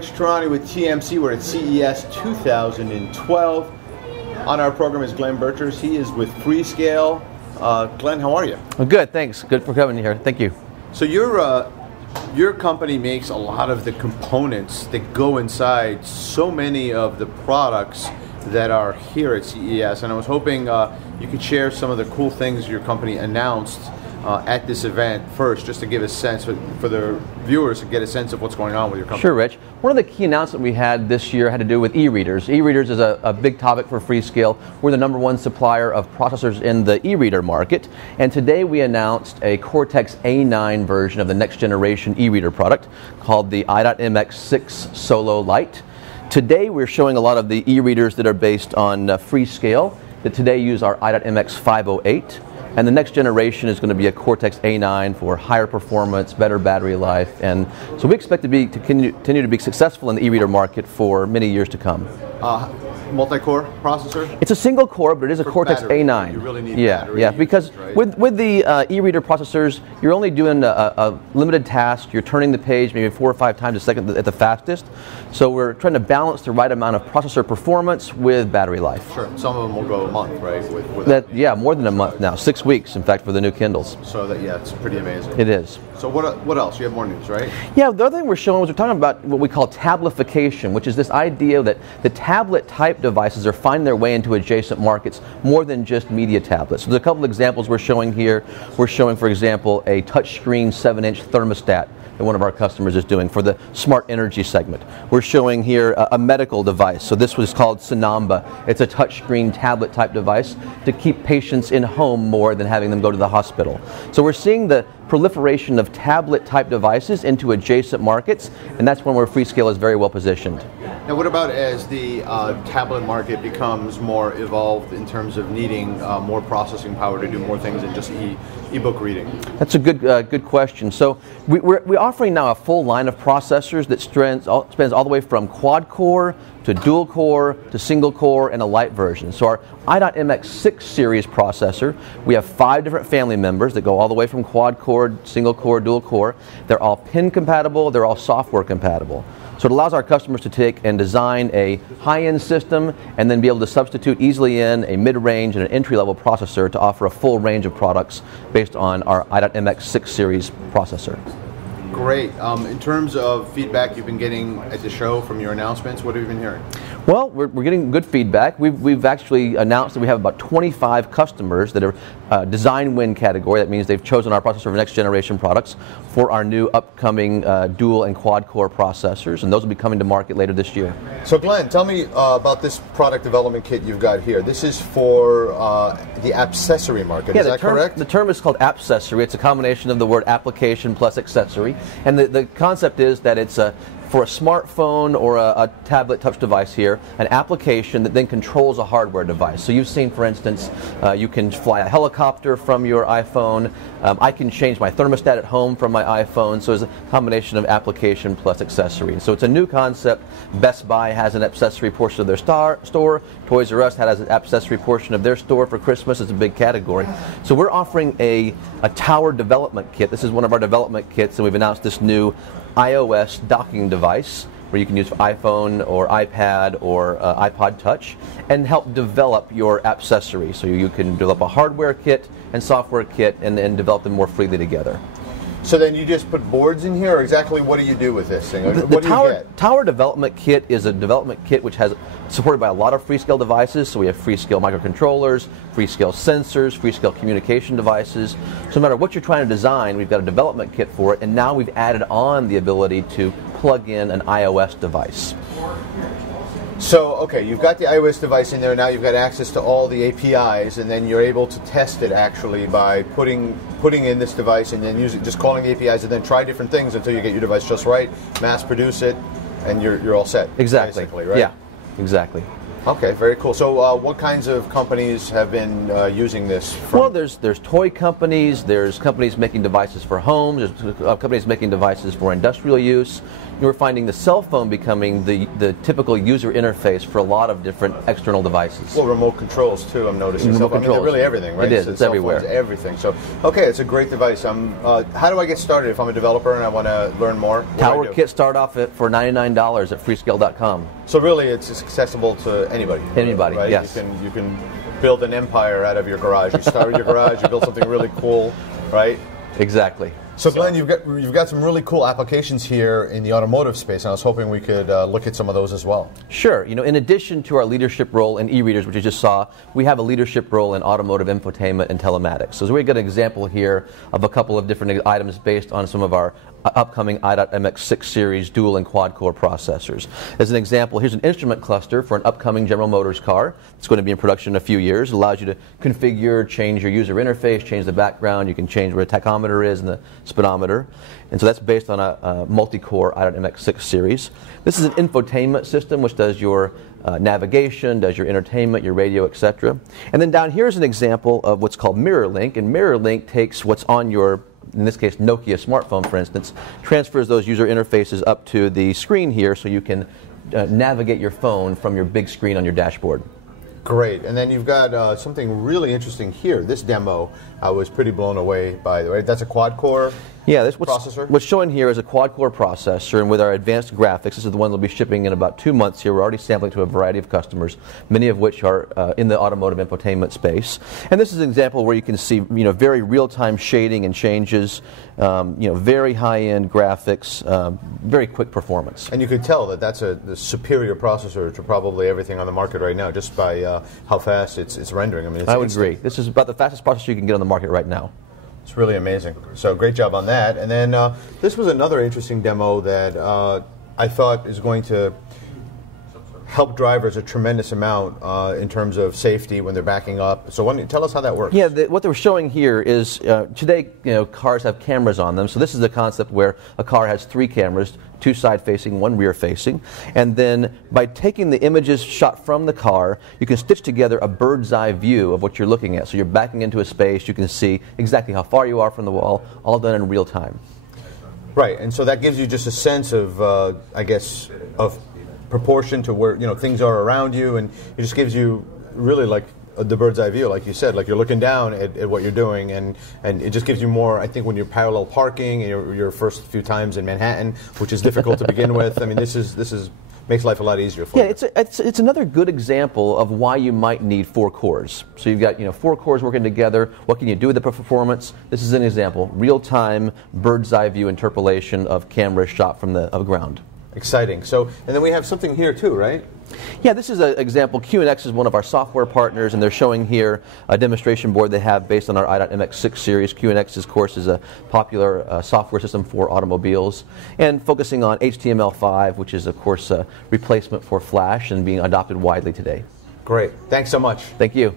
Rich Tehrani with TMC. We're at CES 2012. On our program is Glen Burchers. He is with Freescale. Glen, how are you? Well, good, thanks. Good for coming here. Thank you. So your company makes a lot of the components that go inside so many of the products that are here at CES, and I was hoping you could share some of the cool things your company announced at this event first, just to give a sense for the viewers to get a sense of what's going on with your company. Sure, Rich. One of the key announcements we had this year had to do with e-readers. E-readers is a big topic for Freescale. We're the #1 supplier of processors in the e-reader market, and today we announced a Cortex A9 version of the next generation e-reader product called the i.MX6 Solo Lite. Today we're showing a lot of the e-readers that are based on Freescale that today use our i.MX 508. And the next generation is going to be a Cortex A9 for higher performance, better battery life, and so we expect to continue to be successful in the e-reader market for many years to come. Multi-core processor? It's a single core, but it is a Cortex A9. You really need battery. Yeah, because right? with the e-reader processors, you're only doing a limited task. You're turning the page maybe 4 or 5 times a second at the fastest. So we're trying to balance the right amount of processor performance with battery life. Sure. Some of them will go a month, right? Yeah, more than a month now. 6 weeks, in fact, for the new Kindles. So it's pretty amazing. It is. So what else? You have more news, right? Yeah, the other thing we're showing was we're talking about what we call tablification, which is this idea that the tablet-type devices are finding their way into adjacent markets more than just media tablets. So there's a couple of examples we're showing here. We're showing, for example, a touchscreen 7-inch thermostat that one of our customers is doing for the smart energy segment. We're showing here a medical device. So this was called Sonamba. It's a touchscreen tablet-type device to keep patients in home more than having them go to the hospital. So we're seeing the proliferation of tablet-type devices into adjacent markets, and that's one where Freescale is very well positioned. Now, what about as the tablet market becomes more evolved in terms of needing more processing power to do more things than just e-book reading? That's a good question. So we're offering now a full line of processors that spans all the way from quad-core to dual-core to single-core and a light version. So our i.MX6 series processor, we have 5 different family members that go all the way from quad-core, single-core, dual-core. They're all pin compatible, they're all software compatible. So it allows our customers to take and design a high-end system and then be able to substitute easily in a mid-range and an entry-level processor to offer a full range of products based on our i.MX6 series processor. Great. In terms of feedback you've been getting at the show from your announcements, what have you been hearing? Well, we're getting good feedback. We've actually announced that we have about 25 customers that are design win category. That means they've chosen our processor for next generation products for our new upcoming dual and quad core processors, and those will be coming to market later this year. So Glen, tell me about this product development kit you've got here. This is for the Appcessory market, is that correct? The term is called Appcessory. It's a combination of the word application plus accessory, and the concept is that it's for a smartphone or a tablet touch device here, an application that then controls a hardware device. So you've seen, for instance, you can fly a helicopter from your iPhone. I can change my thermostat at home from my iPhone. So it's a combination of application plus accessory. So it's a new concept. Best Buy has an Appcessory portion of their store. Toys R Us has an Appcessory portion of their store for Christmas. It's a big category. So we're offering a tower development kit. This is one of our development kits, and we've announced this new iOS docking device where you can use iPhone or iPad or iPod Touch and help develop your Appcessory. So you can develop a hardware kit and software kit and develop them more freely together. So then you just put boards in here, or exactly what do you do with this thing? What do you get? Tower development kit is a development kit which has supported by a lot of Freescale devices. So we have Freescale microcontrollers, Freescale sensors, Freescale communication devices. So no matter what you're trying to design, we've got a development kit for it, and now we've added on the ability to plug in an iOS device. So, okay, you've got the iOS device in there, now you've got access to all the APIs, and then you're able to test it actually by putting in this device and then just calling the APIs and then try different things until you get your device just right, mass produce it, and you're all set. Exactly. Basically, right? Yeah, exactly. Okay, very cool. So what kinds of companies have been using this? Well, there's toy companies, there's companies making devices for homes, there's companies making devices for industrial use. We're finding the cell phone becoming the typical user interface for a lot of different external devices. Well, remote controls too, I'm noticing. Remote controls. They're really everything, right? It is, it's everywhere. Phones, everything. So, okay, it's a great device. How do I get started if I'm a developer and I want to learn more? Tower kits start off for $99 at Freescale.com. So really, it's accessible to anybody. Anybody, right? yes. You can build an empire out of your garage. You start with your garage, you build something really cool, right? Exactly. So Glenn, you've got some really cool applications here in the automotive space, and I was hoping we could look at some of those as well. Sure. In addition to our leadership role in e-readers, which you just saw, we have a leadership role in automotive infotainment and telematics. So we've got an example here of a couple of different items based on some of our upcoming i.MX6 series dual and quad core processors. As an example, here's an instrument cluster for an upcoming General Motors car. It's going to be in production in a few years. It allows you to configure, change your user interface, change the background. You can change where the tachometer is and the speedometer. And so that's based on a multi-core i.MX6 series. This is an infotainment system which does your navigation, does your entertainment, your radio, etc. And then down here is an example of what's called Mirror Link. And Mirror Link takes what's on your, in this case, Nokia smartphone, for instance, transfers those user interfaces up to the screen here so you can navigate your phone from your big screen on your dashboard. Great. And then you've got something really interesting here. This demo, I was pretty blown away by. Right? That's a quad-core processor? What's shown here is a quad-core processor, and with our advanced graphics, this is the one that will be shipping in about 2 months here. We're already sampling to a variety of customers, many of which are in the automotive infotainment space. And this is an example where you can see very real-time shading and changes, very high-end graphics, very quick performance. And you could tell that that's the superior processor to probably everything on the market right now, just by how fast it's rendering. I mean, I would agree. This is about the fastest processor you can get on the market right now. It's really amazing. So great job on that. And then this was another interesting demo that I thought is going to help drivers a tremendous amount in terms of safety when they're backing up. So tell us how that works. Yeah, what they're showing here is today, cars have cameras on them. So this is the concept where a car has 3 cameras, 2 side-facing, 1 rear-facing. And then by taking the images shot from the car, you can stitch together a bird's-eye view of what you're looking at. So you're backing into a space, you can see exactly how far you are from the wall, all done in real time. Right, and so that gives you just a sense of, I guess, of proportion to where things are around you, and it just gives you really like the bird's eye view, like you said, like you're looking down at what you're doing, and it just gives you more. I think when you're parallel parking and your first few times in Manhattan, which is difficult to begin with. I mean, this is makes life a lot easier for you. Yeah, it's another good example of why you might need 4 cores. So you've got 4 cores working together. What can you do with the performance? This is an example: real-time bird's eye view interpolation of cameras shot from the ground. Exciting. So, and then we have something here too, right? Yeah, this is an example. QNX is one of our software partners, and they're showing here a demonstration board they have based on our i.MX6 series. QNX, of course, is a popular software system for automobiles, and focusing on HTML5, which is, of course, a replacement for Flash and being adopted widely today. Great. Thanks so much. Thank you.